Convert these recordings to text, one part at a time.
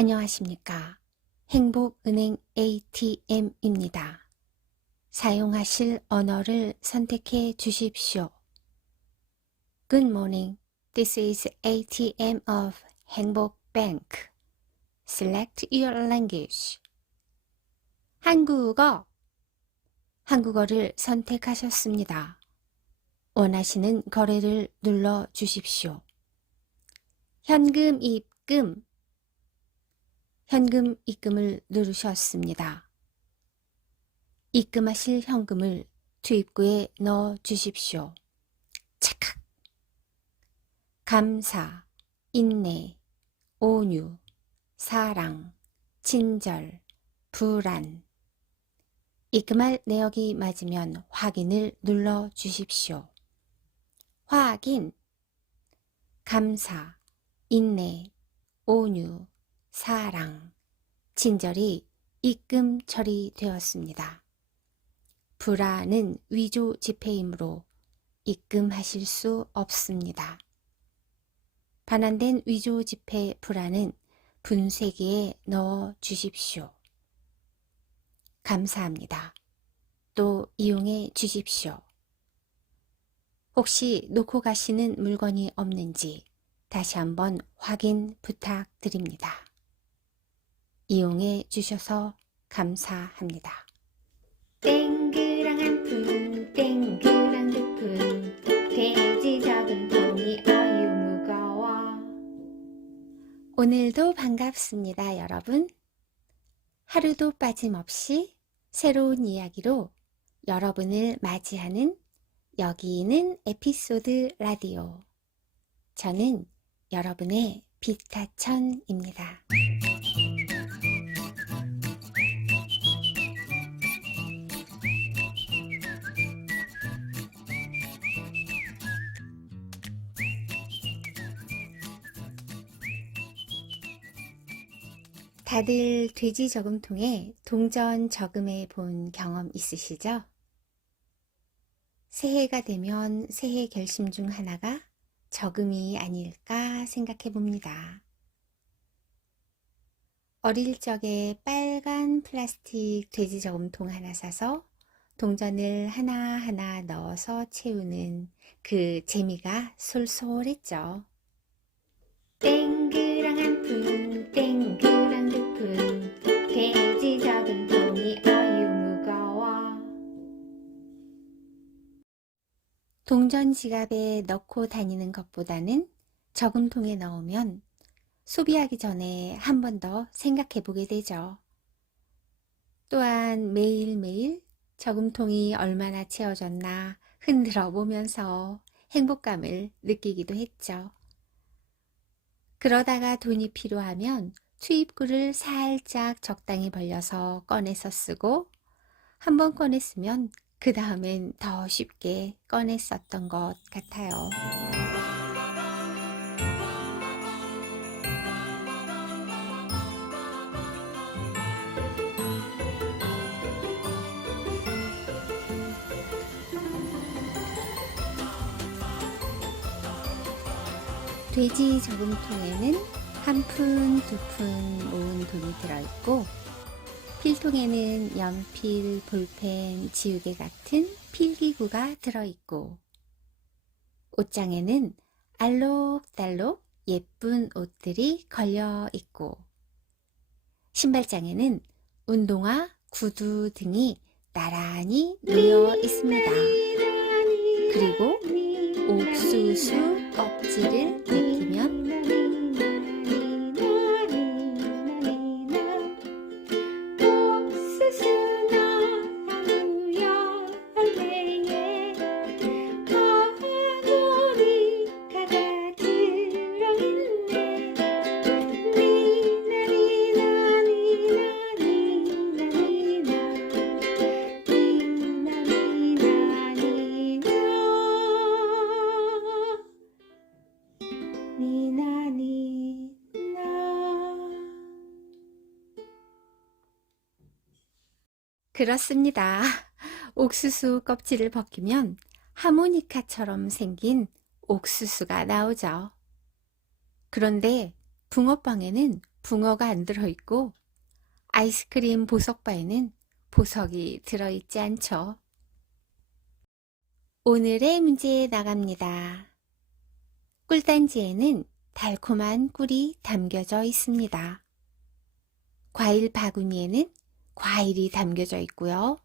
안녕하십니까. 행복은행 ATM입니다. 사용하실 언어를 선택해 주십시오. Good morning. This is ATM of 행복 Bank. Select your language. 한국어. 한국어를 선택하셨습니다. 원하시는 거래를 눌러 주십시오. 현금 입금. 현금 입금을 누르셨습니다. 입금하실 현금을 투입구에 넣어 주십시오. 착각. 감사, 인내, 온유, 사랑, 친절, 불안. 입금할 내역이 맞으면 확인을 눌러 주십시오. 확인. 감사, 인내, 온유, 사랑, 친절이 입금 처리되었습니다. 불안은 위조 지폐이므로 입금하실 수 없습니다. 반환된 위조 지폐 불안은 분쇄기에 넣어 주십시오. 감사합니다. 또 이용해 주십시오. 혹시 놓고 가시는 물건이 없는지 다시 한번 확인 부탁드립니다. 이용해 주셔서 감사합니다. 땡그랑 한 푼, 땡그랑 두 푼, 돼지 작은 돈이 아유 무거워. 오늘도 반갑습니다, 여러분. 하루도 빠짐없이 새로운 이야기로 여러분을 맞이하는 여기는 에피소드 라디오. 저는 여러분의 비타천입니다. 다들 돼지 저금통에 동전 저금해 본 경험 있으시죠? 새해가 되면 새해 결심 중 하나가 저금이 아닐까 생각해 봅니다. 어릴 적에 빨간 플라스틱 돼지 저금통 하나 사서 동전을 하나하나 넣어서 채우는 그 재미가 솔솔했죠. 푼, 두 푼, 돼지 작은 통이 아유 무거워. 동전 지갑에 넣고 다니는 것보다는 저금통에 넣으면 소비하기 전에 한 번 더 생각해 보게 되죠. 또한 매일매일 저금통이 얼마나 채워졌나 흔들어 보면서 행복감을 느끼기도 했죠. 그러다가 돈이 필요하면 투입구를 살짝 적당히 벌려서 꺼내서 쓰고 한 번 꺼냈으면 그 다음엔 더 쉽게 꺼냈었던 것 같아요. 돼지 저금통에는 한 푼, 두 푼 모은 돈이 들어있고 필통에는 연필, 볼펜, 지우개 같은 필기구가 들어있고 옷장에는 알록달록 예쁜 옷들이 걸려 있고 신발장에는 운동화, 구두 등이 나란히 놓여 있습니다. 그리고 옥수수 껍질을 그렇습니다. 옥수수 껍질을 벗기면 하모니카처럼 생긴 옥수수가 나오죠. 그런데 붕어빵에는 붕어가 안 들어있고 아이스크림 보석바에는 보석이 들어있지 않죠. 오늘의 문제 나갑니다. 꿀단지에는 달콤한 꿀이 담겨져 있습니다. 과일 바구니에는 과일이 담겨져 있고요.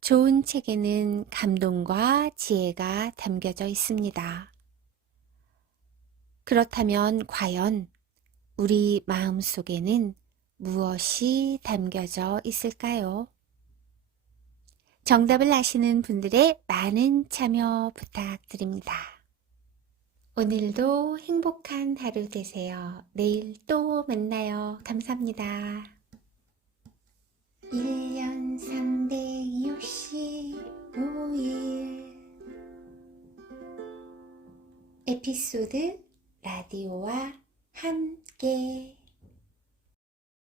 좋은 책에는 감동과 지혜가 담겨져 있습니다. 그렇다면 과연 우리 마음 속에는 무엇이 담겨져 있을까요? 정답을 아시는 분들의 많은 참여 부탁드립니다. 오늘도 행복한 하루 되세요. 내일 또 만나요. 감사합니다. 1년 365일. 에피소드 라디오와 함께